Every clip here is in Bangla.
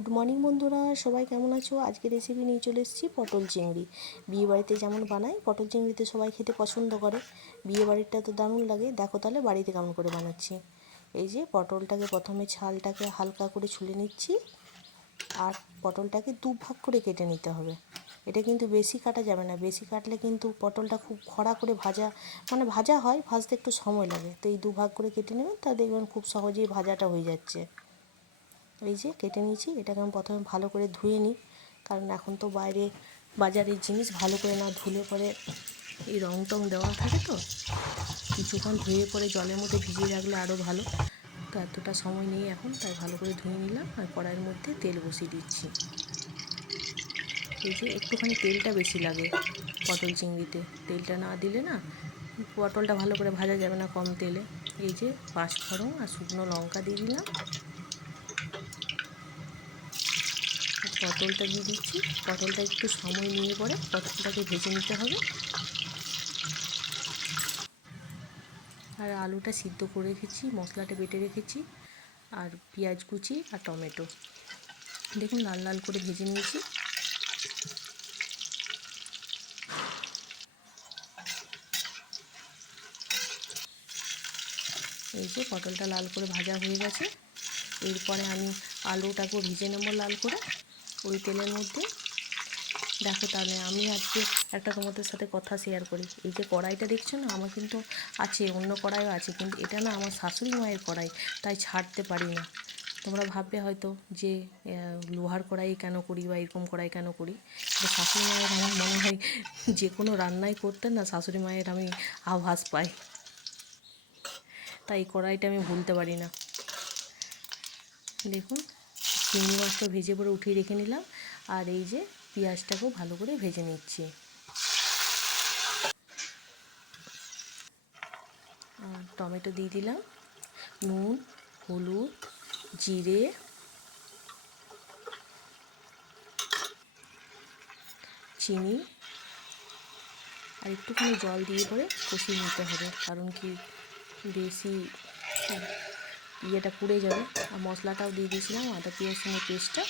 গুড মর্নিং বন্ধুরা, সবাই কেমন আছো? আজকে রেসিপি নিয়ে চলে এসেছি পটল চিংড়ি। বিয়ে বাড়িতে যেমন বানাই, পটল চিংড়িতে সবাই খেতে পছন্দ করে। বিয়ে বাড়িটা তো দারুণ লাগে, দেখো তাহলে বাড়িতে কেমন করে বানাচ্ছি। এই যে পটলটাকে প্রথমে ছালটাকে হালকা করে ছুলে নিচ্ছি, আর পটলটাকে দু ভাগ করে কেটে নিতে হবে। এটা কিন্তু বেশি কাটা যাবে না, বেশি কাটলে কিন্তু পটলটা খুব খড়া করে ভাজা মানে ভাজা হয়, ভাজতে একটু সময় লাগে। তো এই দু ভাগ করে কেটে নেবেন, তা দেখবেন খুব সহজেই ভাজাটা হয়ে যাচ্ছে। এই যে কেটে নিয়েছি, এটাকে আমি প্রথমে ভালো করে ধুয়ে নিই। কারণ এখন তো বাইরে বাজারের জিনিস ভালো করে না ধুলে পরে এই রং টং দেওয়া থাকে তো। কিছুক্ষণ ধুয়ে পরে জলের মধ্যে ভিজিয়ে রাখলে আরও ভালো। তো এতটা সময় নেই এখন, তাই ভালো করে ধুয়ে নিলাম আর কড়াইয়ের মধ্যে তেল বসিয়ে দিচ্ছি। এই যে একটুখানি তেলটা বেশি লাগে পটল চিংড়িতে। তেলটা না দিলে না পটলটা ভালো করে ভাজা যাবে না কম তেলে। এই যে পাঁচফোড়ন আর শুকনো লঙ্কা দিয়ে দিলাম। পটলটা দিয়ে দিচ্ছি। পটলটা একটু সময় নিয়ে পরে পটলটাকে ভেজে নিতে হবে। আর আলুটা সিদ্ধ করে রেখেছি, মশলাটা বেটে রেখেছি, আর পেঁয়াজ কুচি আর টমেটো। দেখুন, লাল লাল করে ভেজে নিয়েছি। এই যে পটলটা লাল করে ভাজা হয়ে গেছে। এরপরে আমি আলুটাকেও ভেজে নেব লাল করে। ওই তেলের মধ্যে। দেখো তাহলে আমি আজকে একটা তোমাদের সাথে কথা শেয়ার করি। এই যে কড়াইটা দেখছ না, আমার কিন্তু আছে, অন্য কড়াইও আছে, কিন্তু এটা না আমার শাশুড়ি মায়ের কড়াই, তাই ছাড়তে পারি না। তোমরা ভাববে হয়তো যে লোহার কড়াই কেন করি বা এরকম কড়াই কেন করি? তো শাশুড়ি মায়ের আমার মনে হয় যে কোনো রান্নাই করতে না শাশুড়ি মায়ের আমি আভাস পাই। তাই কড়াইটা আমি ভুলতে পারি না। দেখুন। চিংড়ি মাছটা ভেজে পরে উঠিয়ে রেখে নিলাম। আর এই যে পেঁয়াজটাকেও ভালো করে ভেজে নিচ্ছি। আর টমেটো দিয়ে দিলাম। নুন, হলুদ, জিরে। চিনি। আর একটুখানি জল দিয়ে পরে কষিয়ে নিতে হবে। কারণ কি, বেশি ইয়েটা পুড়ে যাবে। আর মশলাটাও দিয়ে দিয়েছিলাম আদা পেঁয়াজ সঙ্গে পেস্টটা।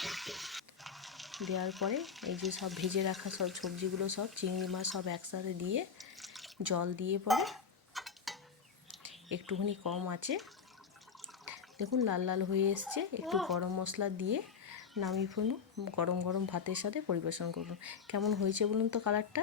দেওয়ার পরে এই যে সব ভেজে রাখা সব সবজিগুলো সব চিংড়ি মাছ সব একসাথে দিয়ে জল দিয়ে পরে একটুখানি কম আছে। দেখুন লাল লাল হয়ে এসছে একটু গরম মশলা দিয়ে নামিয়ে ফেলুন গরম গরম ভাতের সাথে পরিবেশন করুন। কেমন হয়েছে বলুন তো কালারটা